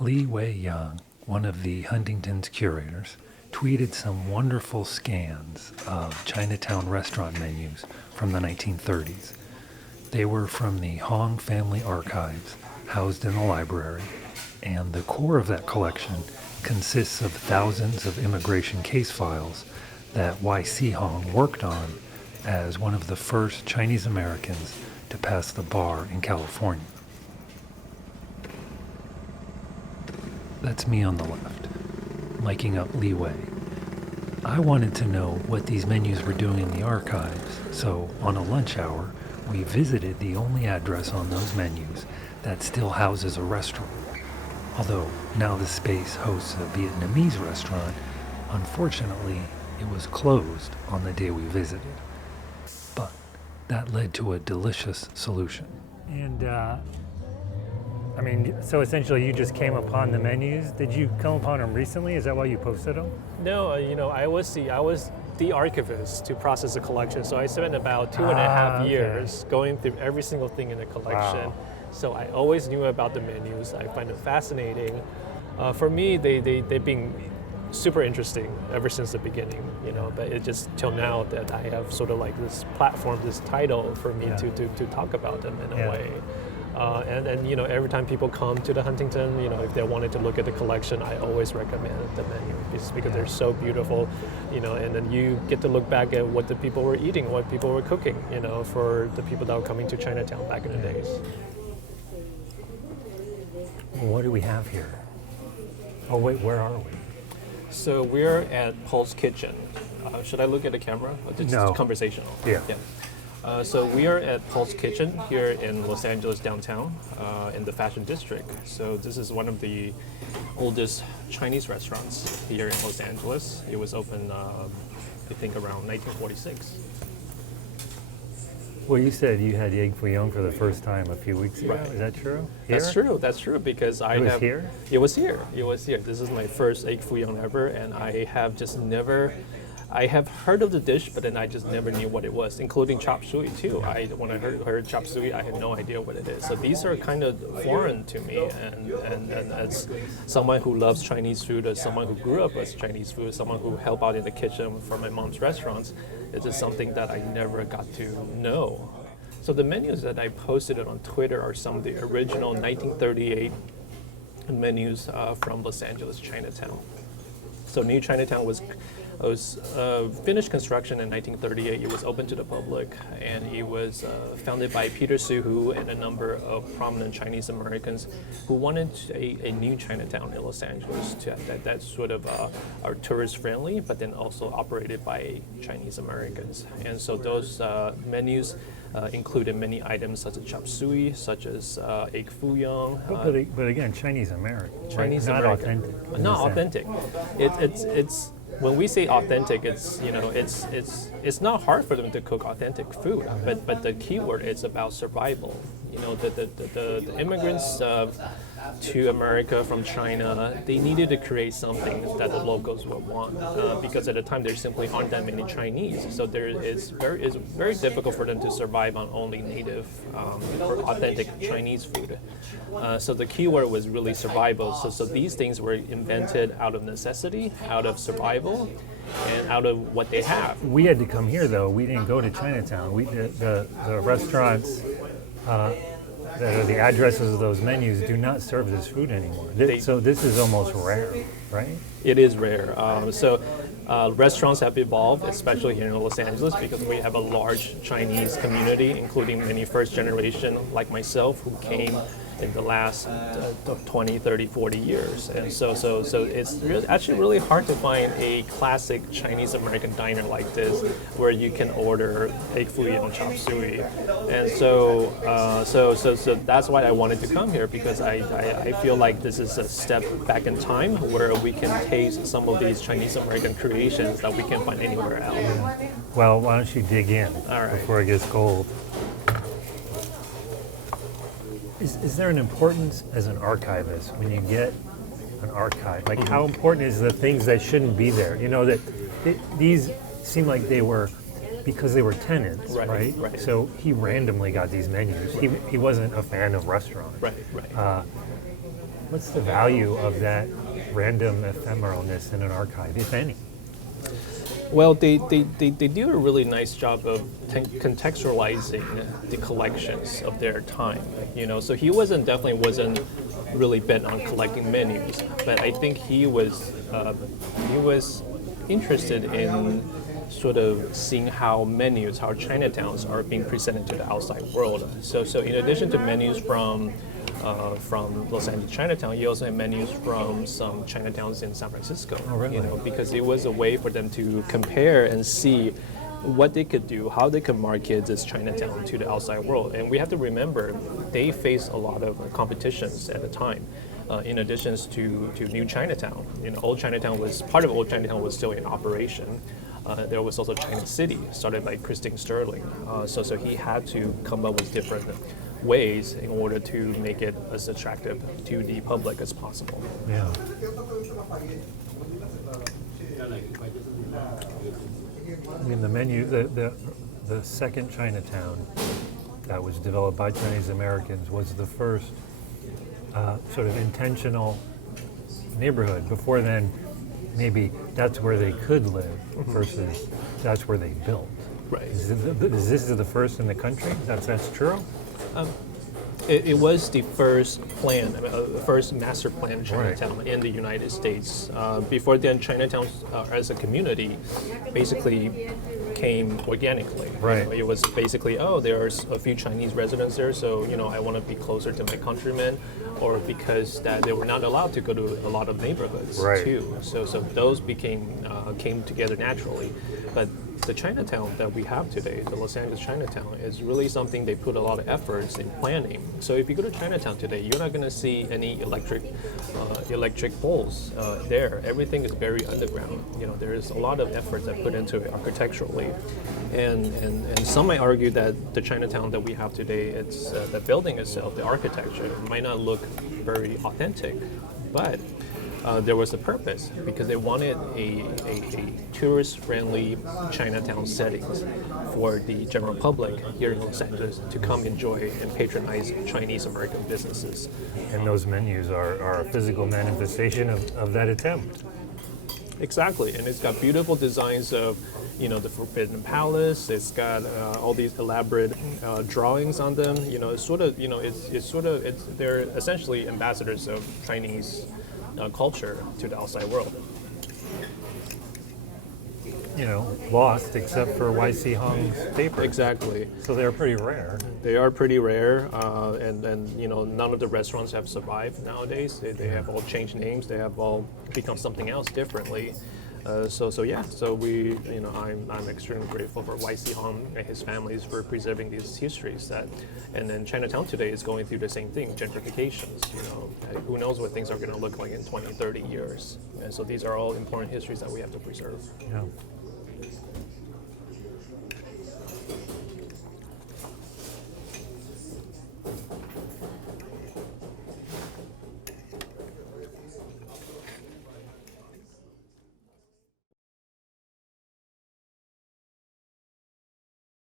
Li Wei Yang, one of the Huntington's curators, tweeted some wonderful scans of Chinatown restaurant menus from the 1930s. They were from the Hong family archives housed in the library, and the core of that collection consists of thousands of immigration case files that Y.C. Hong worked on as one of the first Chinese Americans to pass the bar in California. That's me on the left, miking up Li Wei. I wanted to know what these menus were doing in the archives, so on a lunch hour, we visited the only address on those menus that still houses a restaurant. Although now the space hosts a Vietnamese restaurant, unfortunately, it was closed on the day we visited. But that led to a delicious solution. And so essentially you just came upon the menus. Did you come upon them recently? Is that why you posted them? No, I was the archivist to process the collection. So I spent about 2.5 years going through every single thing in the collection. Wow. So I always knew about the menus. I find it fascinating. For me, they've been super interesting ever since the beginning, but it just till now that I have sort of like this platform, this title for me to talk about them in a way. And every time people come to the Huntington, if they wanted to look at the collection, I always recommend the menu just because they're so beautiful, and then you get to look back at what the people were eating, what people were cooking, for the people that were coming to Chinatown back in the days. What do we have here? Oh wait, where are we? So we're at Paul's Kitchen. Should I look at the camera? It's No. conversational. Yeah. So we are at Paul's Kitchen here in Los Angeles downtown, in the Fashion District. So this is one of the oldest Chinese restaurants here in Los Angeles. It was opened, I think, around 1946. Well, you said you had egg foo young for the first time a few weeks ago. Right. Is that true? That's true because It was here? It was here. This is my first egg foo young ever, and I have heard of the dish, but then I just never knew what it was, including chop suey too. When I heard chop suey, I had no idea what it is. So these are kind of foreign to me, and as someone who loves Chinese food, as someone who grew up with Chinese food, someone who helped out in the kitchen for my mom's restaurants, it's just something that I never got to know. So the menus that I posted on Twitter are some of the original 1938 menus from Los Angeles Chinatown. So New Chinatown was finished construction in 1938. It was open to the public, and it was founded by Peter Suhu and a number of prominent Chinese Americans who wanted a new Chinatown in Los Angeles that's sort of are tourist friendly, but then also operated by Chinese Americans. And so those menus included many items such as chop suey, such as egg foo young. But again, Chinese American. Chinese right? American. Not authentic. Not authentic. It's when we say authentic, it's not hard for them to cook authentic food, but the key word is about survival. The immigrants to America from China, they needed to create something that the locals would want because at the time there simply aren't that many Chinese. So it's very difficult for them to survive on only native or authentic Chinese food. So the key word was really survival. So these things were invented out of necessity, out of survival, and out of what they have. We had to come here though. We didn't go to Chinatown. The restaurants. That are the addresses of those menus do not serve this food anymore. So this is almost rare, right? It is rare. Restaurants have evolved, especially here in Los Angeles, because we have a large Chinese community, including many first generation like myself who came in the last 20, 30, 40 years. And so it's actually really hard to find a classic Chinese American diner like this where you can order egg foo young chop suey. And so that's why I wanted to come here, because I feel like this is a step back in time where we can taste some of these Chinese American creations that we can't find anywhere else. Well, why don't you dig in before it gets cold? Is there an importance as an archivist when you get an archive? Like, how important is the things that shouldn't be there? That these seem like they were because they were tenants, Right. So he randomly got these menus. He wasn't a fan of restaurants. Right. What's the value of that random ephemeralness in an archive, if any? Well, they do a really nice job of contextualizing the collections of their time. So he definitely wasn't really bent on collecting menus, but I think he was interested in sort of seeing how Chinatowns are being presented to the outside world. So in addition to menus from Los Angeles Chinatown, you also have menus from some Chinatowns in San Francisco. Oh, really? Because it was a way for them to compare and see what they could do, how they could market this Chinatown to the outside world. And we have to remember, they faced a lot of competitions at the time. In addition to New Chinatown, Old Chinatown was still in operation. There was also China City, started by Christine Sterling. So he had to come up with different ways in order to make it as attractive to the public as possible. Yeah. I mean, the menu, the second Chinatown that was developed by Chinese Americans was the first sort of intentional neighborhood. Before then, maybe that's where they could live versus that's where they built. Right. Is this the first in the country? That's true? It was the first first master plan Chinatown in the United States. Before then, Chinatown as a community basically came organically. Right. It was basically, there's a few Chinese residents there, so I want to be closer to my countrymen, or because that they were not allowed to go to a lot of neighborhoods too. So those came together naturally, but the Chinatown that we have today, the Los Angeles Chinatown, is really something they put a lot of efforts in planning. So if you go to Chinatown today, you're not going to see any electric poles there. Everything is very underground. There is a lot of effort that put into it architecturally, and some might argue that the Chinatown that we have today, it's the building itself, the architecture might not look very authentic, but there was a purpose, because they wanted a tourist-friendly Chinatown settings for the general public here in Los Angeles to come enjoy and patronize Chinese American businesses. And those menus are a physical manifestation of that attempt. Exactly, and it's got beautiful designs of, the Forbidden Palace. It's got all these elaborate drawings on them. They're essentially ambassadors of Chinese culture to the outside world. Lost except for Y.C. Hong's paper. Exactly. So they're pretty rare. They are pretty rare, and none of the restaurants have survived nowadays. They have all changed names. They have all become something else differently. So we, I'm extremely grateful for Y.C. Hong and his families for preserving these histories and then Chinatown today is going through the same thing, gentrifications. Who knows what things are going to look like in 20, 30 years. And so these are all important histories that we have to preserve. Yeah.